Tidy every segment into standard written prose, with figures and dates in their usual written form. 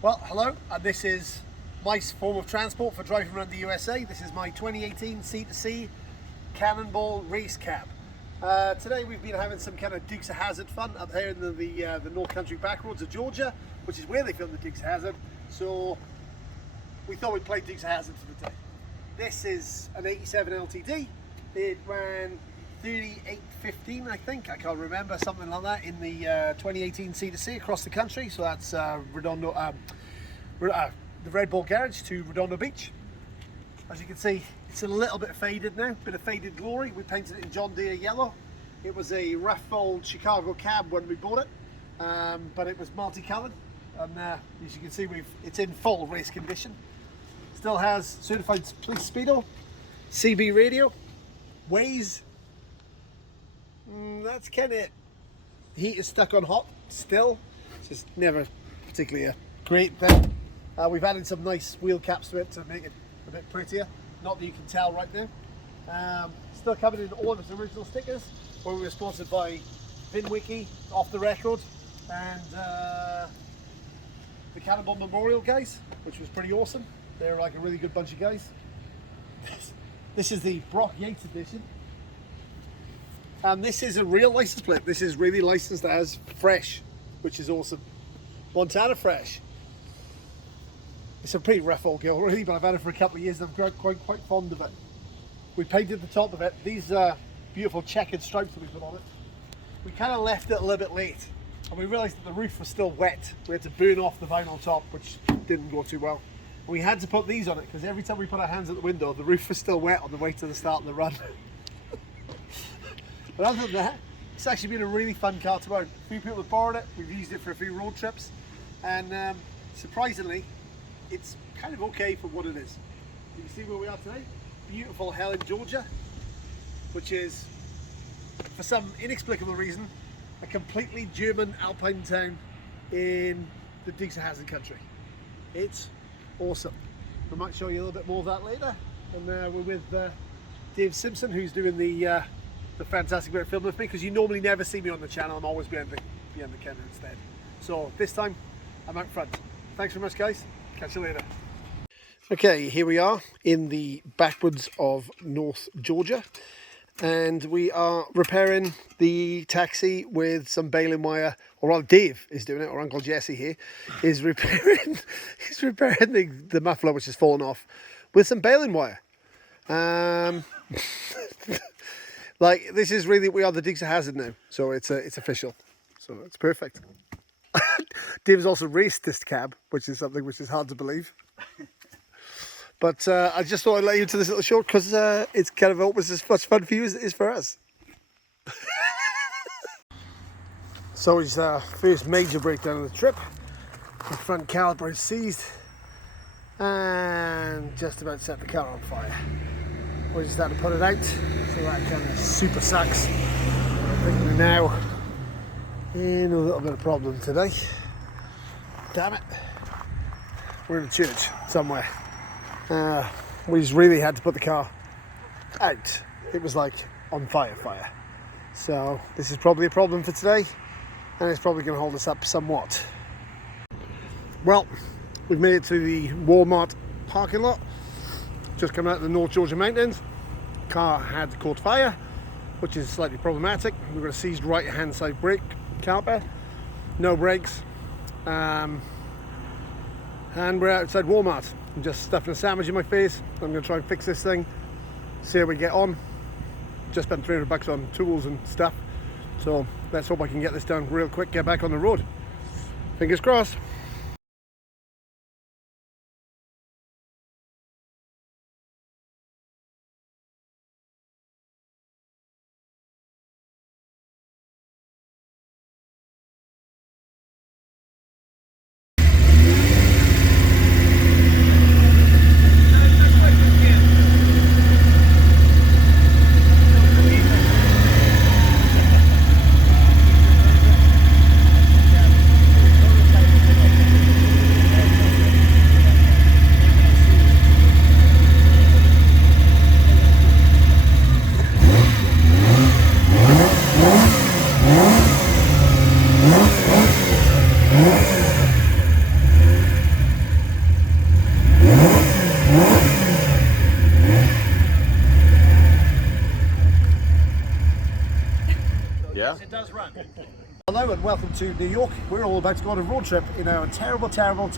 Well, hello, and this is my form of transport for driving around the USA. This is my 2018 C2C Cannonball race cab. Today we've been having some kind of Dukes of Hazzard fun up here in the North Country Backwoods of Georgia, which is where they filmed the Dukes of Hazzard. So we thought we'd play Dukes of Hazzard for the day. This is an 87 LTD. It ran 38.15, I think. I can't remember, something like that, in the 2018 C2C across the country. So that's Redondo, the Red Bull Garage to Redondo Beach. As you can see, it's a little bit faded now, bit of faded glory. We painted it in John Deere yellow. It was a rough old Chicago cab when we bought it, but it was multicolored, and as you can see, it's in full race condition. Still has certified police speedo, CB radio, Waze. That's kind of it. Heat is stuck on hot still. It's just never particularly a great thing. We've added some nice wheel caps to it to make it a bit prettier. Not that you can tell right now. Still coming in all of its original stickers. Where we were sponsored by VinWiki, Off the Record, and the Cannonball Memorial guys, which was pretty awesome. They're like a really good bunch of guys. This is the Brock Yates edition. And this is a real license plate. This is really licensed as Fresh, which is awesome. Montana Fresh. It's a pretty rough old girl, really, but I've had it for a couple of years and I'm quite fond of it. We painted the top of it. These beautiful checkered stripes that we put on it. We kind of left it a little bit late, and we realised that the roof was still wet. We had to burn off the vinyl top, which didn't go too well. We had to put these on it because every time we put our hands at the window, the roof was still wet on the way to the start of the run. But other than that, it's actually been a really fun car to own. A few people have borrowed it, we've used it for a few road trips, and surprisingly, it's kind of okay for what it is. You can see where we are today, beautiful Helen, Georgia, which is, for some inexplicable reason, a completely German alpine town in the Dukes of Hazzard country. It's awesome. I might show you a little bit more of that later. And we're with Dave Simpson, who's doing the fantastic bit of filming with me, because you normally never see me on the channel. I'm always behind the camera instead. So this time I'm out front. Thanks very much, guys. Catch you later. Okay, here we are in the backwoods of North Georgia, and we are repairing the taxi with some baling wire, or rather Dave is doing it, or Uncle Jesse here is repairing the muffler, which has fallen off, with some baling wire. Like, this is really, we are the Dukes of Hazzard now, so it's official, so it's perfect. Dave's also raced this cab, which is something which is hard to believe. But I just thought I'd let you into this little short because it's kind of almost as much fun for you as it is for us. So it's our first major breakdown of the trip. The front caliper is seized and just about set the car on fire. We just had to put it out, so that kind of super sucks. I think we're now in a little bit of problem today. Damn it. We're in a church somewhere. We just really had to put the car out. It was like on fire. So this is probably a problem for today, and it's probably going to hold us up somewhat. Well, we've made it to the Walmart parking lot. Just coming out of the North Georgia mountains. Car had caught fire, which is slightly problematic. We've got a seized right hand side brake caliper, no brakes, and we're outside Walmart. I'm just stuffing a sandwich in my face. I'm going to try and fix this thing, see how we get on. Just spent $300 on tools and stuff, so let's hope I can get this done real quick, get back on the road. Fingers crossed. to New York. We're all about to go on a road trip in our terrible taxi.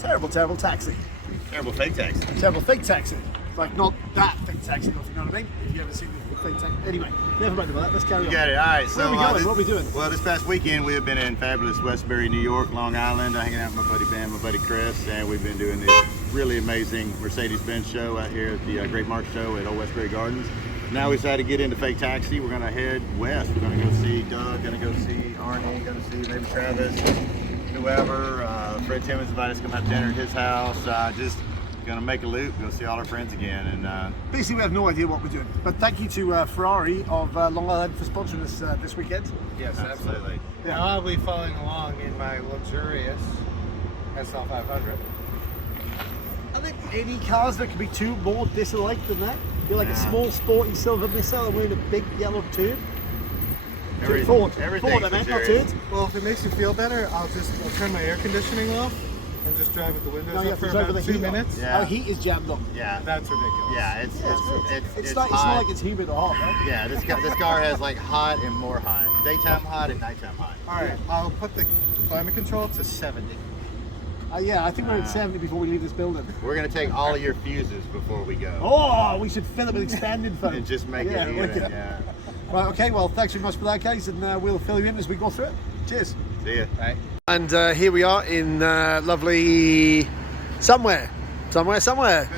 Terrible fake taxi. Terrible fake taxi. Like, not that fake taxi, if you know what I mean? If you ever seen the fake taxi. Anyway, never mind about that. Let's carry on. You got it. All right. So where are we going? What are we doing? Well, this past weekend we have been in fabulous Westbury, New York, Long Island, hanging out with my buddy Ben, my buddy Chris, and we've been doing this really amazing Mercedes-Benz show out here at the Great Mark Show at Old Westbury Gardens. Now we decided to get into fake taxi. We're going to head west. We're going to go see Doug, going to go see Arnie, going to see maybe Travis, whoever. Fred Timmons invited us to come have dinner at his house. Just going to make a loop, go see all our friends again. And basically, we have no idea what we're doing. But thank you to Ferrari of Long Island for sponsoring us this weekend. Yes, absolutely. Yeah. Now I'll be following along in my luxurious SL500. Are there any cars that could be two more disalike than that? You're like a small, sporty silver missile and wearing a big yellow turd. Ford, I meant, not turd. Well, if it makes you feel better, I'll turn my air conditioning off and just drive with the windows up for about 2 minutes. Yeah. Our heat is jammed up. yeah, That's ridiculous. yeah, it's not hot. like it's humid or hot, right? Yeah, this car has like hot and more hot. Daytime hot and nighttime hot. All right, I'll put the climate control to 70. Yeah, I think we're at 70 before we leave this building. We're going to take all of your fuses before we go. Oh, we should fill it with expanded foam. And just make it even, yeah. Right, okay, well, thanks very much for that, guys, and we'll fill you in as we go through it. Cheers. See ya. Right. And here we are in lovely somewhere. Pennsylvania.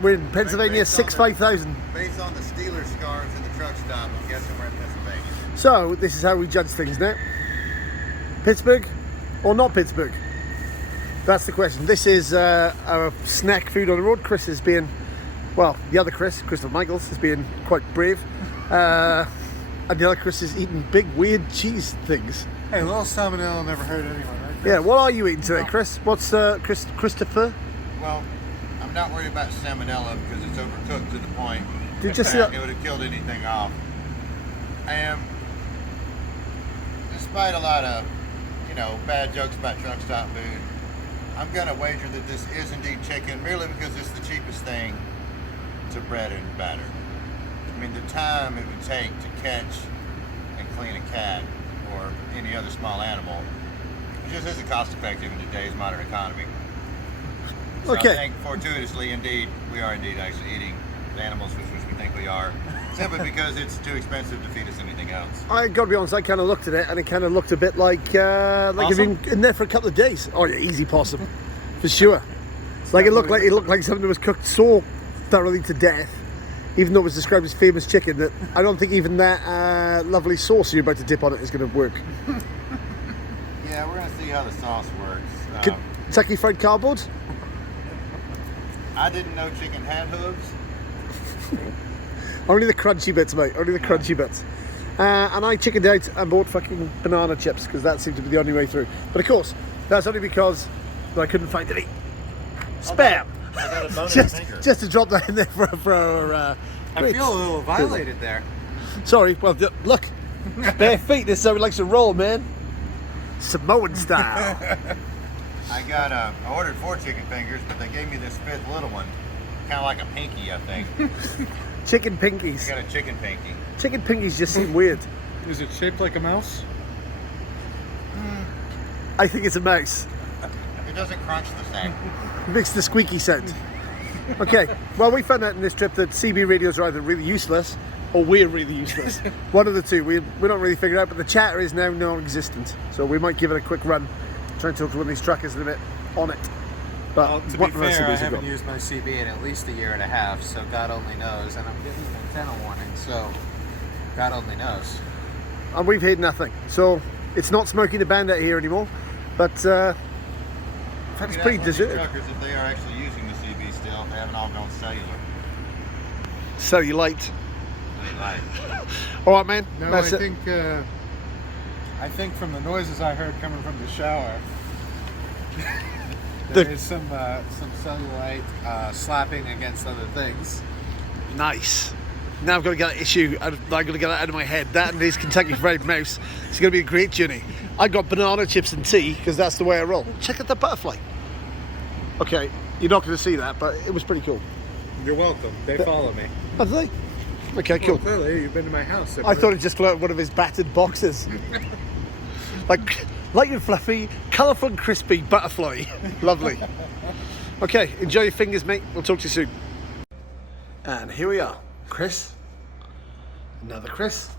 We're in Pennsylvania, 65000. Based on the Steelers scars in the truck stop, I'm guessing we're in Pennsylvania. So, this is how we judge things now. Pittsburgh or not Pittsburgh? That's the question. This is our snack food on the road. Chris is being, well, the other Chris, Christopher Michaels, is being quite brave. And the other Chris is eating big, weird cheese things. Hey, a little salmonella never hurt anyone, right? Yeah, what are you eating today, Chris? What's Christopher? Well, I'm not worried about salmonella because it's overcooked to the point Did you see that that? it would have killed anything off. And despite a lot of, bad jokes about truck stop food, I'm gonna wager that this is indeed chicken, merely because it's the cheapest thing to bread and batter. I mean, the time it would take to catch and clean a cat or any other small animal, it just isn't cost effective in today's modern economy. So Okay. I think fortuitously, indeed, we are indeed actually eating the animals which we think we are, simply because it's too expensive to feed us anything else. I gotta be honest, I kind of looked at it and it kind of looked a bit like if Possum? you've been in there for a couple of days. Oh yeah, easy possum, for sure. Like it looked like something that was cooked so thoroughly to death, even though it was described as famous chicken, that I don't think even that lovely sauce you're about to dip on it is going to work. Yeah, we're gonna see how the sauce works. Kentucky Fried Cardboard. I didn't know chicken had hooves. Only the crunchy bits, mate. Only the crunchy bits. And I chickened out and bought fucking banana chips because that seemed to be the only way through. But of course, that's only because I couldn't find any spam. I got a bone in my finger. Just to drop that in there for our I feel a little violated there. Sorry, well, look, bare feet. This is how he likes to roll, man. Samoan style. I ordered 4 chicken fingers, but they gave me this 5th little one, kind of like a pinky, I think. Chicken pinkies. I got a chicken pinky. Chicken pinkies just seem weird. Is it shaped like a mouse? I think it's a mouse. It doesn't crunch the same. It makes the squeaky sound. Okay, well, we found out in this trip that CB radios are either really useless or we're really useless. One of the two. We don't really figure it out, but the chatter is now non-existent. So we might give it a quick run, try and talk to one of these truckers a bit on it. But Well, to be what the rest fair, of I us have haven't got? used my CB in at least a year and a half, so God only knows. And I'm getting an antenna warning, so God only knows. And we've heard nothing. So it's not Smoking the Bandit here anymore, but it's pretty deserted. Truckers, if they are actually using the CB still, if they haven't all gone cellular. Cellulite. They like. All right, man. No, That's it. I think from the noises I heard coming from the shower, The- there is some cellulite slapping against other things. Nice. Now I've got to get that issue. I've got to get that out of my head. That and this Kentucky Fried Mouse. It's going to be a great journey. I got banana chips and tea because that's the way I roll. Check out the butterfly. Okay, you're not going to see that, but it was pretty cool. You're welcome. They follow me. Have they? Okay, cool. Well, clearly, you've been to my house. I thought it just flew out one of his battered boxes. Like light and fluffy, colourful and crispy butterfly. Lovely. Okay, enjoy your fingers, mate. We'll talk to you soon. And here we are. Chris. Another Chris.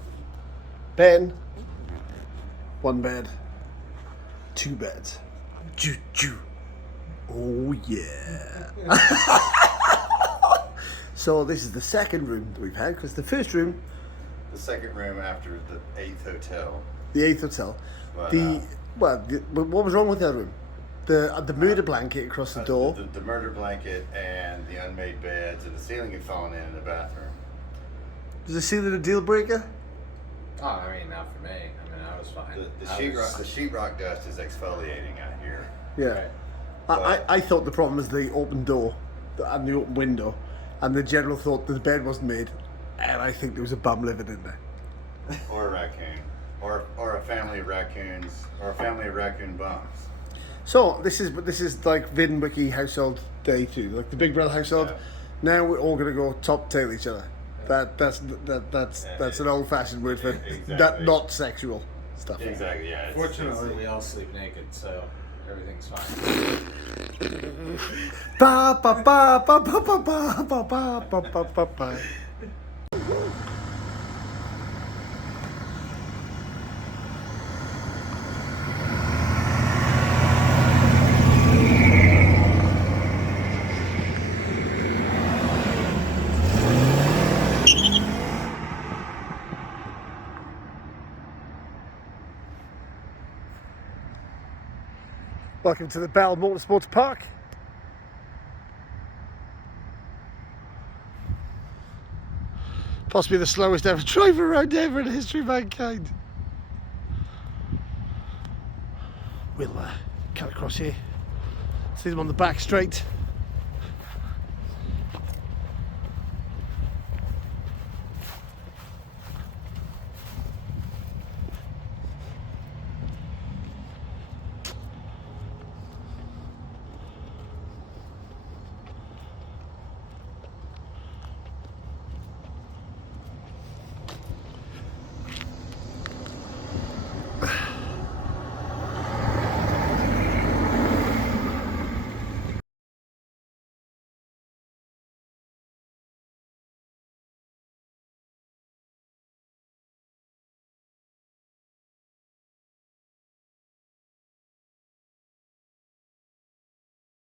Ben. 1 bed. 2 beds. Choo choo. Oh yeah. So this is the second room that we've had, because the first room, The second room after the 8th hotel. the 8th hotel, But, what was wrong with that room? The murder blanket across the door. The murder blanket and the unmade beds and the ceiling had fallen in the bathroom. Was the ceiling a deal breaker? Oh, I mean, not for me. I mean, I was fine. The sheetrock dust is exfoliating out here. Yeah. Right. I thought the problem was the open door and the open window, and the general thought that the bed wasn't made, and I think there was a bum living in there. Or a raccoon. Or a family of raccoons. Or a family of raccoon bums. So this is like Vin Wiki household day 2, like the Big Brother household. Yeah. Now we're all gonna go top tail each other. That's an old-fashioned word for Exactly. not sexual stuff. Exactly, yeah. Fortunately, we all sleep naked, so everything's fine. Ba ba ba ba ba ba ba ba ba ba ba ba ba. Welcome to the Bell Motorsports Park. Possibly the slowest ever driver around ever in the history of mankind. We'll cut across here. See them on the back straight.